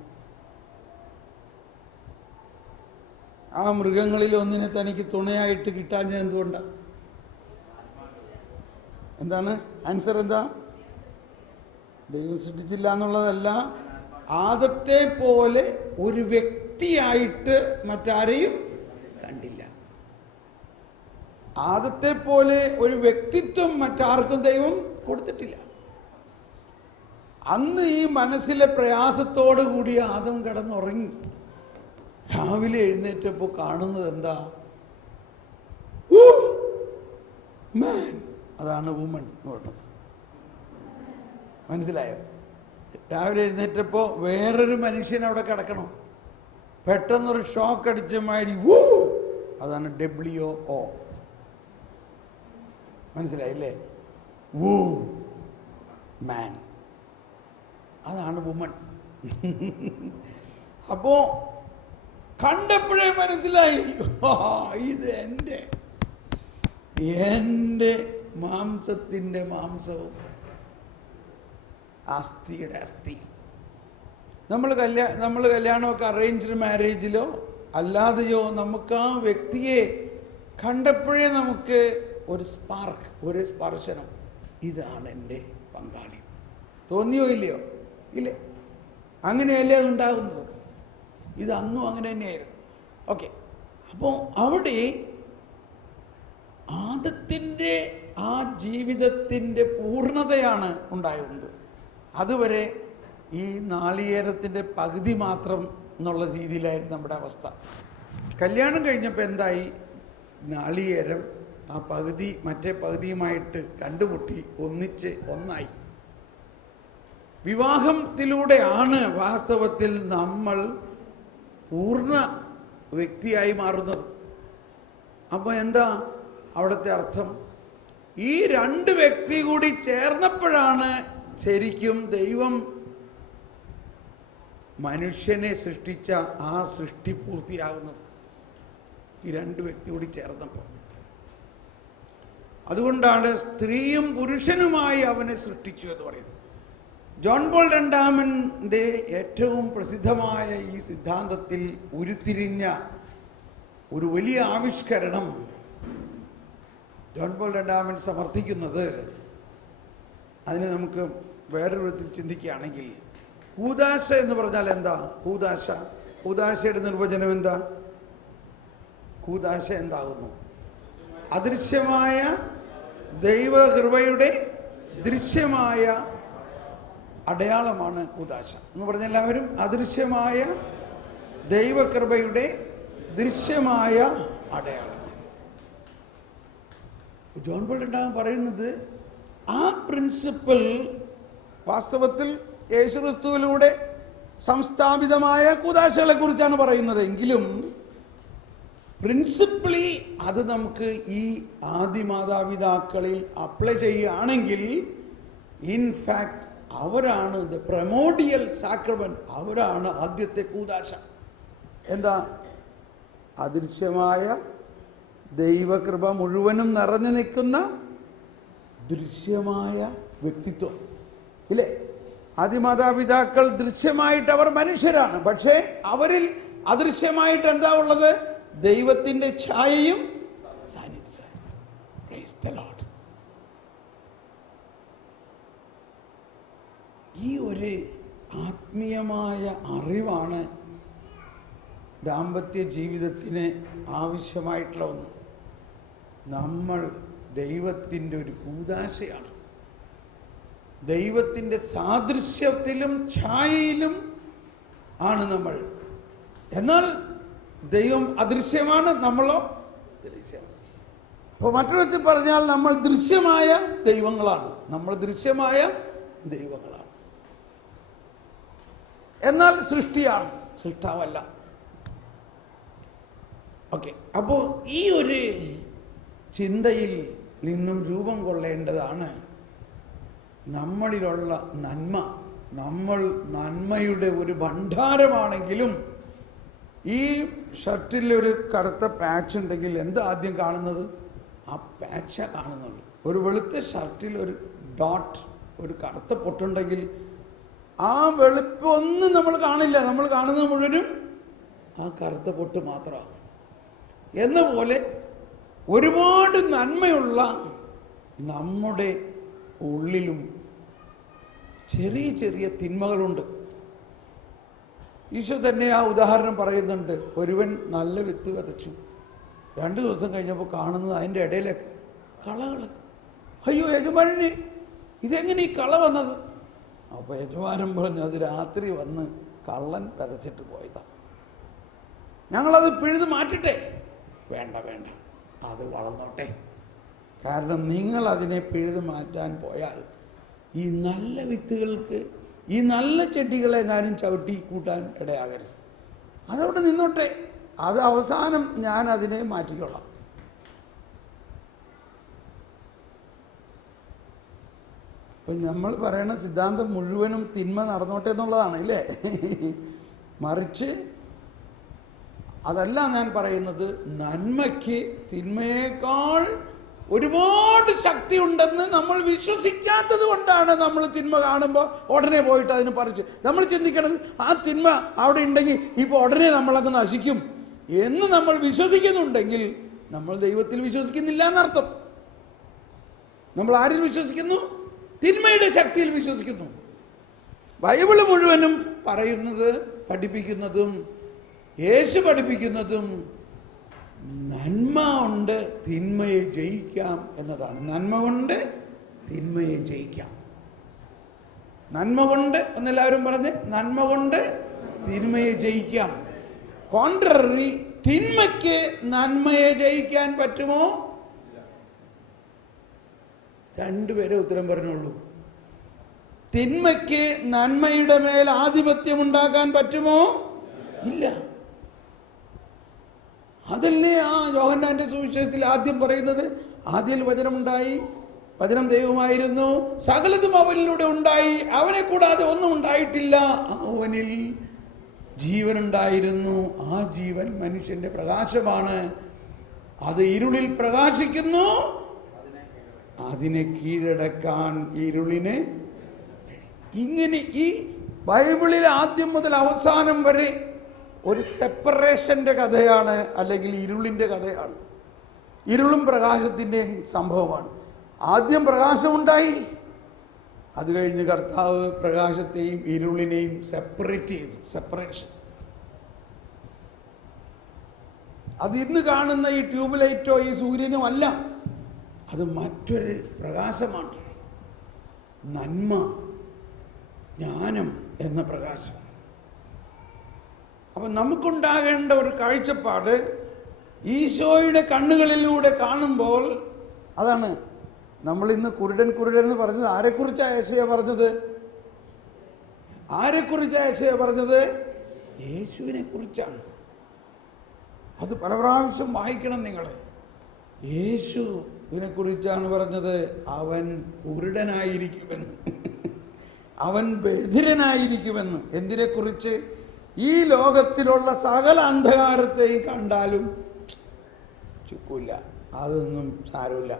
ആ മൃഗങ്ങളിൽ ഒന്നിനെ തനിക്ക് തുണയായിട്ട് കിട്ടാഞ്ഞത് എന്തുകൊണ്ടാണ്? എന്താണ് ആൻസർ? എന്താ? ദൈവം സൃഷ്ടിച്ചില്ല എന്നുള്ളതല്ല, ആദത്തെ പോലെ ഒരു വ്യക്തിയായിട്ട് മറ്റാരെയും കണ്ടില്ല. ആദത്തെ പോലെ ഒരു വ്യക്തിത്വം മറ്റാർക്കും ദൈവം കൊടുത്തിട്ടില്ല. അന്ന് ഈ മനസ്സിലെ പ്രയാസത്തോടു കൂടി ആദം കിടന്നുറങ്ങി. രാവിലെ എഴുന്നേറ്റപ്പോൾ കാണുന്നത് എന്താ? മാൻ. അതാണ് വുമൺ എന്ന് പറയുന്നത്. മനസ്സിലായോ? രാവിലെ എഴുന്നേറ്റപ്പോൾ വേറൊരു മനുഷ്യൻ അവിടെ കിടക്കണം. പെട്ടെന്നൊരു ഷോക്ക് അടിച്ച മാതിരി അതാണ് WO. മനസ്സിലായില്ലേ? മാൻ. അതാണ് വുമൺ. അപ്പോ കണ്ടപ്പോഴേ മനസ്സിലായി, ഇത് എൻ്റെ മാംസത്തിൻ്റെ മാംസവും അസ്ഥിയുടെ അസ്ഥി. നമ്മൾ കല്യാണമൊക്കെ അറേഞ്ച്ഡ് മാരേജിലോ അല്ലാതെയോ നമുക്ക് ആ വ്യക്തിയെ കണ്ടപ്പോഴേ നമുക്ക് ഒരു സ്പാർക്ക്, ഒരു സ്പർശനം, ഇതാണ് എൻ്റെ പങ്കാളി. തോന്നിയോ ഇല്ലയോ? ഇല്ലേ? അങ്ങനെയല്ലേ അതുണ്ടാകുന്നത്. ഇത് അന്നും അങ്ങനെ തന്നെയായിരുന്നു. ഓക്കെ. അപ്പോൾ അവിടെ ആദത്തിൻ്റെ ആ ജീവിതത്തിൻ്റെ പൂർണ്ണതയാണ് ഉണ്ടായിരുന്നത്. അതുവരെ ഈ നാളികേരത്തിൻ്റെ പകുതി മാത്രം എന്നുള്ള രീതിയിലായിരുന്നു നമ്മുടെ അവസ്ഥ. കല്യാണം കഴിഞ്ഞപ്പോൾ എന്തായി? നാളികേരം ആ പകുതി മറ്റേ പകുതിയുമായിട്ട് കണ്ടുമുട്ടി ഒന്നിച്ച് ഒന്നായി. വിവാഹത്തിലൂടെയാണ് വാസ്തവത്തിൽ നമ്മൾ പൂർണ്ണ വ്യക്തിയായി മാറുന്നത്. അപ്പോൾ എന്താ അവിടുത്തെ അർത്ഥം? ഈ രണ്ട് വ്യക്തി കൂടി ചേർന്നപ്പോഴാണ് ശരിക്കും ദൈവം മനുഷ്യനെ സൃഷ്ടിച്ച ആ സൃഷ്ടി പൂർത്തിയാകുന്നത്. ഈ രണ്ട് വ്യക്തി കൂടി ചേർന്നപ്പോൾ. അതുകൊണ്ടാണ് സ്ത്രീയും പുരുഷനുമായി അവനെ സൃഷ്ടിച്ചു എന്ന് പറയുന്നത്. ജോൺ പോൾ രണ്ടാമൻ്റെ ഏറ്റവും പ്രസിദ്ധമായ ഈ സിദ്ധാന്തത്തിൽ ഉരുത്തിരിഞ്ഞ ഒരു വലിയ ആവിഷ്കരണം ജോൺ പോൾ രണ്ടാമൻ സമർത്ഥിക്കുന്നത്, അതിന് നമുക്ക് വേറൊരു വിധത്തിൽ ചിന്തിക്കുകയാണെങ്കിൽ, കൂദാശ എന്ന് പറഞ്ഞാൽ എന്താ? കൂദാശയുടെ നിർവചനം എന്താ? കൂദാശ എന്താകുന്നു? അദൃശ്യമായ ദൈവകൃപയുടെ ദൃശ്യമായ അടയാളമാണ് കൂദാശ എന്ന് പറഞ്ഞ എല്ലാവരും. അദൃശ്യമായ ദൈവകൃപയുടെ ദൃശ്യമായ അടയാളം. ജോൺ പോൾ രണ്ടാമൻ പറയുന്നത് ആ പ്രിൻസിപ്പിൾ വാസ്തവത്തിൽ യേശുക്രിസ്തുവിലൂടെ സംസ്ഥാപിതമായ കൂദാശകളെ കുറിച്ചാണ് പറയുന്നത്. എങ്കിലും പ്രിൻസിപ്പിളി അത് നമുക്ക് ഈ ആദിമാതാപിതാക്കളിൽ അപ്ലൈ ചെയ്യുകയാണെങ്കിൽ ഇൻഫാക്ട് അവരാണ് ദ പ്രമോഡിയൽ സാക്രമെന്റ്, അവരാണ് ആദ്യത്തെ കൂദാശ. എന്താ? അദൃശ്യമായ ദൈവകൃപ മുഴുവനും നിറഞ്ഞു നിൽക്കുന്ന ദൃശ്യമായ വ്യക്തിത്വം ഇല്ലേ? ആദിമാതാപിതാക്കൾ ദൃശ്യമായിട്ട് അവർ മനുഷ്യരാണ്, പക്ഷേ അവരിൽ അദൃശ്യമായിട്ട് എന്താ ഉള്ളത്? ദൈവത്തിൻ്റെ ഛായയും സാന്നിധ്യവും. Price the Lord. ഈ ഒരു ആത്മീയമായ അറിവാണ് ദാമ്പത്യ ജീവിതത്തിന് ആവശ്യമായിട്ടുള്ള ഒന്ന്. നമ്മൾ ദൈവത്തിൻ്റെ ഒരു കൂദാശയാണ്. ദൈവത്തിൻ്റെ സാദൃശ്യത്തിലും ഛായയിലും ആണ് നമ്മൾ. എന്നാൽ ദൈവം അദൃശ്യമാണ്, നമ്മളോ ദൃശ്യമാണ്. അപ്പോൾ മറ്റൊരു വിധത്തിൽ പറഞ്ഞാൽ നമ്മൾ ദൃശ്യമായ ദൈവങ്ങളാണ്. നമ്മൾ ദൃശ്യമായ ദൈവങ്ങളാണ്. എന്നാൽ സൃഷ്ടിയാണ്, സൃഷ്ടാവല്ല. ഓക്കെ. അപ്പോൾ ഈ ഒരു ചിന്തയിൽ നിന്നും രൂപം കൊള്ളേണ്ടതാണ് നമ്മളിലുള്ള നന്മ. നമ്മൾ നന്മയുടെ ഒരു ഭണ്ഡാരമാണെങ്കിലും ഈ ഷർട്ടിൽ ഒരു കറുത്ത പാച്ച് ഉണ്ടെങ്കിൽ എന്താ ആദ്യം കാണുന്നത്? ആ പാച്ചാ കാണുന്നുള്ളൂ. ഒരു വെളുത്ത ഷർട്ടിൽ ഒരു ഡോട്ട്, ഒരു കറുത്ത പൊട്ടുണ്ടെങ്കിൽ ആ വെളുപ്പൊന്നും നമ്മൾ കാണില്ല. നമ്മൾ കാണുന്നത് മുഴുവനും ആ കറുത്ത പൊട്ട് മാത്രമാണ്. എന്ന പോലെ ഒരുപാട് നന്മയുള്ള നമ്മുടെ ഉള്ളിലും ചെറിയ ചെറിയ തിന്മകളുണ്ട്. ഈശോ തന്നെ ആ ഉദാഹരണം പറയുന്നുണ്ട്. ഒരുവൻ നല്ല വിത്ത് വിതച്ചു, 2 ദിവസം കഴിഞ്ഞപ്പോൾ കാണുന്നത് അതിൻ്റെ ഇടയിലൊക്കെ കളകൾ. അയ്യോ യജമാനനെ, ഇതെങ്ങനെ ഈ കള വന്നത്? അപ്പോൾ യജമാനൻ പറഞ്ഞു, അത് രാത്രി വന്ന് കള്ളൻ വിതച്ചിട്ട് പോയതാ. ഞങ്ങളത് പിഴുത് മാറ്റട്ടെ? വേണ്ട വേണ്ട, അത് വളർന്നോട്ടെ. കാരണം നിങ്ങൾ അതിനെ പിഴുത് മാറ്റാൻ പോയാൽ ഈ നല്ല വിത്തുകൾക്ക്, ഈ നല്ല ചെടികളെ ഞാനും ചവിട്ടി കൂട്ടാൻ ഇടയാകരുത്. അതവിടെ നിന്നോട്ടെ, അത് അവസാനം ഞാൻ അതിനെ മാറ്റിക്കൊള്ളാം. അപ്പം നമ്മൾ പറയുന്ന സിദ്ധാന്തം മുഴുവനും തിന്മ നടന്നോട്ടെ എന്നുള്ളതാണ് ഇല്ലേ? മറിച്ച് അതല്ല ഞാൻ പറയുന്നത്. നന്മയ്ക്ക് തിന്മയേക്കാൾ ഒരുപാട് ശക്തി ഉണ്ടെന്ന് നമ്മൾ വിശ്വസിക്കാത്തത് കൊണ്ടാണ് നമ്മൾ തിന്മ കാണുമ്പോൾ ഉടനെ പോയിട്ട് അതിന് പറിച്ച് നമ്മൾ ചിന്തിക്കണം, ആ തിന്മ അവിടെ ഉണ്ടെങ്കിൽ ഇപ്പോൾ ഉടനെ നമ്മളങ്ങ് നശിക്കും എന്ന് നമ്മൾ വിശ്വസിക്കുന്നുണ്ടെങ്കിൽ നമ്മൾ ദൈവത്തിൽ വിശ്വസിക്കുന്നില്ല എന്നർത്ഥം. നമ്മൾ ആരിൽ വിശ്വസിക്കുന്നു? തിന്മയുടെ ശക്തിയിൽ വിശ്വസിക്കുന്നു. ബൈബിള് മുഴുവനും പറയുന്നത്, പഠിപ്പിക്കുന്നതും യേശു പഠിപ്പിക്കുന്നതും നന്മ കൊണ്ട് തിന്മയെ ജയിക്കാം എന്നതാണ്. നന്മ കൊണ്ട് തിന്മയെ ജയിക്കാം. നന്മ കൊണ്ട് എന്നെല്ലാവരും പറഞ്ഞ്, നന്മ കൊണ്ട് തിന്മയെ ജയിക്കാം. കോൺട്രറി, തിന്മയ്ക്ക് നന്മയെ ജയിക്കാൻ പറ്റുമോ? രണ്ടുപേരെ ഉത്തരം പറഞ്ഞുള്ളൂ. തിന്മയ്ക്ക് നന്മയുടെ മേൽ ആധിപത്യം ഉണ്ടാക്കാൻ പറ്റുമോ? ഇല്ല. അതല്ലേ ആ യോഹന്നാന്റെ സുവിശേഷത്തിൽ ആദ്യം പറയുന്നത്, ആദ്യം വചനമുണ്ടായി, വചനം ദൈവമായിരുന്നു, സകലതും അവനിലൂടെ ഉണ്ടായി, അവനെ കൂടാതെ ഒന്നും ഉണ്ടായിട്ടില്ല, അവനിൽ ജീവനുണ്ടായിരുന്നു, ആ ജീവൻ മനുഷ്യന്റെ പ്രകാശമാണ്, അത് ഇരുളിൽ പ്രകാശിക്കുന്നു, അതിനെ കീഴടക്കാൻ ഇരുളിനെ. ഇങ്ങനെ ഈ ബൈബിളിൽ ആദ്യം മുതൽ അവസാനം വരെ ഒരു സെപ്പറേഷൻ്റെ കഥയാണ്, അല്ലെങ്കിൽ ഇരുളിൻ്റെ കഥയാണ്. ഇരുളും പ്രകാശത്തിൻ്റെയും സംഭവമാണ്. ആദ്യം പ്രകാശമുണ്ടായി, അത് കഴിഞ്ഞ് കർത്താവ് പ്രകാശത്തെയും ഇരുളിനെയും സെപ്പറേറ്റ് ചെയ്തു. സെപ്പറേഷൻ. അത് ഇന്ന് കാണുന്ന ഈ ട്യൂബ് ലൈറ്റോ ഈ സൂര്യനോ അല്ല, അത് മറ്റൊരു പ്രകാശമാണ്. നന്മ, ജ്ഞാനം എന്ന പ്രകാശം. അപ്പം നമുക്കുണ്ടാകേണ്ട ഒരു കാഴ്ചപ്പാട് ഈശോയുടെ കണ്ണുകളിലൂടെ കാണുമ്പോൾ, അതാണ് നമ്മൾ ഇന്ന് കുരുടൻ കുരുടൻ എന്ന് പറഞ്ഞത്. ആരെക്കുറിച്ചാണ് യേശയ്യ പറഞ്ഞത്? ആരെക്കുറിച്ചാണ് യേശയ്യ പറഞ്ഞത്? യേശുവിനെ കുറിച്ചാണ്. അത് പല പ്രാവശ്യം വായിക്കണം നിങ്ങൾ. യേശുവിനെ കുറിച്ചാണ് പറഞ്ഞത്. അവൻ കുരുടനായിരിക്കുമെന്ന്, അവൻ ബധിരനായിരിക്കുമെന്ന്. എന്തിനെക്കുറിച്ച്? ഈ ലോകത്തിലുള്ള സകല അന്ധകാരത്തെയും കണ്ടാലും ചുക്കില്ല, അതൊന്നും സാരമില്ല,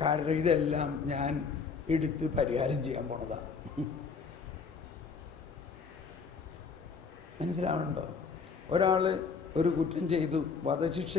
കാരണം ഇതെല്ലാം ഞാൻ എടുത്ത് പരിഹാരം ചെയ്യാൻ പോണതാണ്. മനസ്സിലാവുന്നുണ്ടോ? ഒരാൾ ഒരു കുറ്റം ചെയ്തു, വധശിക്ഷ